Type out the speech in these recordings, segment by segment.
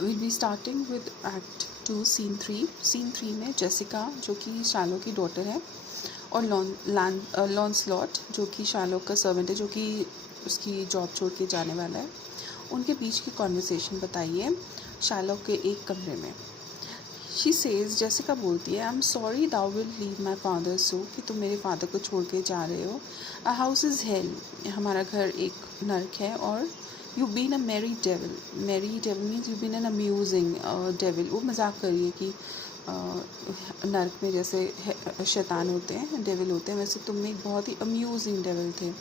Will be starting with act 2 scene 3। Scene 3 में Jessica जो कि शार्लोक की डॉटर है और लॉन्सलॉट जो कि शार्लोक का सर्वेंट है, जो कि उसकी जॉब छोड़ के जाने वाला है, उनके बीच की कॉन्वर्सेशन बताइए शार्लोक के एक कमरे में। शी सेज, जेसिका बोलती है, I am sorry thou will leave my father so, कि तुम मेरे फादर को छोड़ के जा रहे हो। अ हाउस इज़ हेल, हमारा घर एक नर्क है, और you been a merry devil. Merry devil means you been an amusing devil. वो मजाक कर रही है कि नर्क में जैसे शैतान होते हैं, डेविल होते हैं, वैसे तुम एक बहुत ही अम्यूजिंग डेविल थे।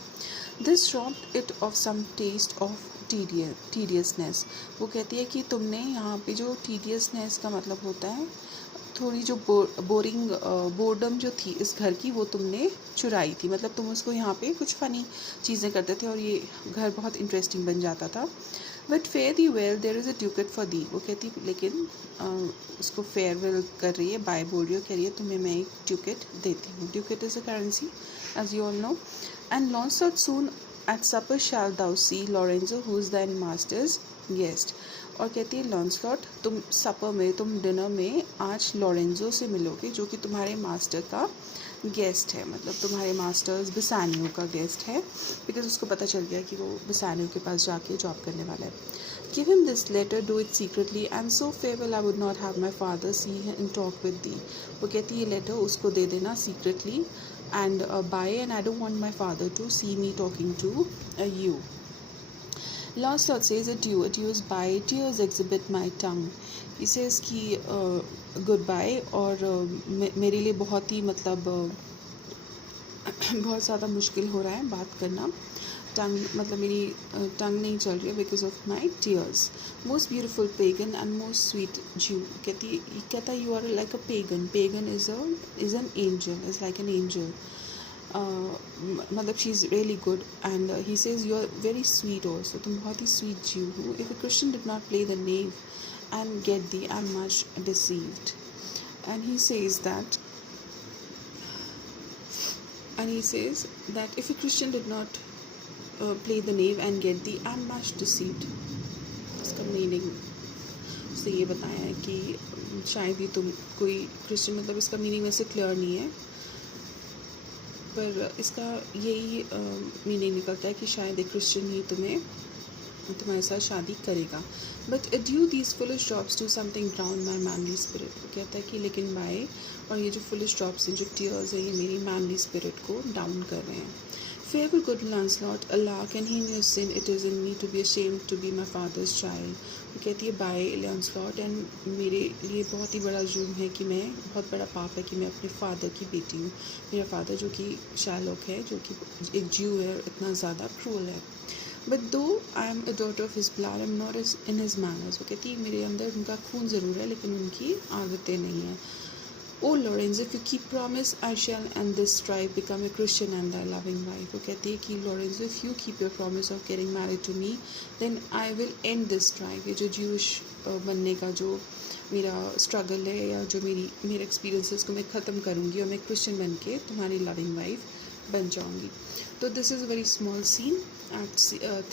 This robbed it of some taste of tediousness. वो कहती है कि तुमने यहाँ पे जो टीडियसनेस का मतलब होता है, थोड़ी जो बोरिंग बोर्डम जो थी इस घर की, वो तुमने चुराई थी। मतलब तुम उसको यहाँ पे कुछ फ़नी चीज़ें करते थे और ये घर बहुत इंटरेस्टिंग बन जाता था। But fare thee well there is a ducat for thee. वो कहती लेकिन उसको फेयरवेल कर रही है, बाय बोल रही है, कह रही है तुम्हें मैं एक ड्यूकेट देती हूँ। Ducat is a currency as you all know. And Launcelot soon at supper shall thou see Lorenzo who is then master's guest. और कहती है लॉन्सलॉट तुम सपर में, तुम डिनर में आज लॉरेंजो से मिलोगे जो कि तुम्हारे मास्टर का गेस्ट है, मतलब तुम्हारे मास्टर्स बिसानियो का गेस्ट है, बिकॉज उसको पता चल गया कि वो बिसानियो के पास जाके जॉब करने वाला है। Give him this letter, do it secretly and so farewell I would not have my father see and talk with thee. वो कहती है ये लेटर उसको दे देना secretly and bye, and I don't want my father to see me talking to you. Lancelot says adieu, adieu bye, tears exhibit my tongue. He says कि goodbye, और मेरे लिए बहुत ही मतलब बहुत ज़्यादा मुश्किल हो रहा है बात करना। टंग मतलब मेरी टंग नहीं चल रही है because of my tears. Most beautiful pagan and most sweet Jew. कहता you are like a pagan. Pagan is an angel, is like an angel. मतलब she is really good and he says you are very sweet also, तुम बहुत ही sweet जीव हो। If a Christian did not play the knave and get thee I am much deceived. And he says that if a Christian did not play the knave and get the I am much deceived। इसका meaning उसने ये बताया है कि शायद ही तुम कोई Christian, मतलब इसका मीनिंग वैसे क्लियर नहीं है, पर इसका यही मीनिंग निकलता है कि शायद एक क्रिश्चियन ही तुम्हारे साथ शादी करेगा। But due these foolish drops to something ground my manly spirit. वो कहता है कि लेकिन बाय, और ये जो फुलिश ड्रॉप्स हैं, जो टीयर्स हैं, ये मेरी मैनली स्पिरिट को डाउन कर रहे हैं। Farewell, good Lancelot, Allah, can he in your sin, it is in me to be ashamed to be my father's child। वो कहती है बाय लॉन्सलॉट, एंड मेरे लिए बहुत ही बड़ा जुर्म है कि मैं, बहुत बड़ा पाप है कि मैं अपने फादर की बेटी हूँ। मेरा फादर जो कि शार्लोक है, जो कि एक ज्यू है, इतना ज़्यादा क्रूअल है। बट दो I am a daughter of his blood, I am not in his manners. वो कहती है मेरे अंदर उनका खून ज़रूर है लेकिन उनकी आदतें नहीं हैं। O Lawrence, if you keep promise I shall end this tribe become a Christian and I loving wife. वो कहती है कि Lawrence, if you keep your promise of getting married to me then I will end this tribe. ये जो Jews बनने का जो मेरा स्ट्रगल है, या जो मेरे एक्सपीरियंस है, उसको मैं ख़त्म करूँगी और मैं क्रिश्चियन बन के तुम्हारी लविंग वाइफ बन जाऊँगी। तो this is a very small scene. Act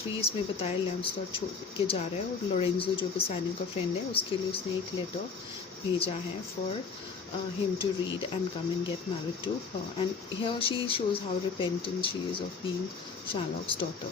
3 इसमें बताया लैंसलॉट छोड़ के जा रहा है और लोरेंजो जो बेसानियो का फ्रेंड है उसके लिए उसने एक लेटर भेजा है for him to read and come and get married to her, and here she shows how repentant she is of being Sherlock's daughter.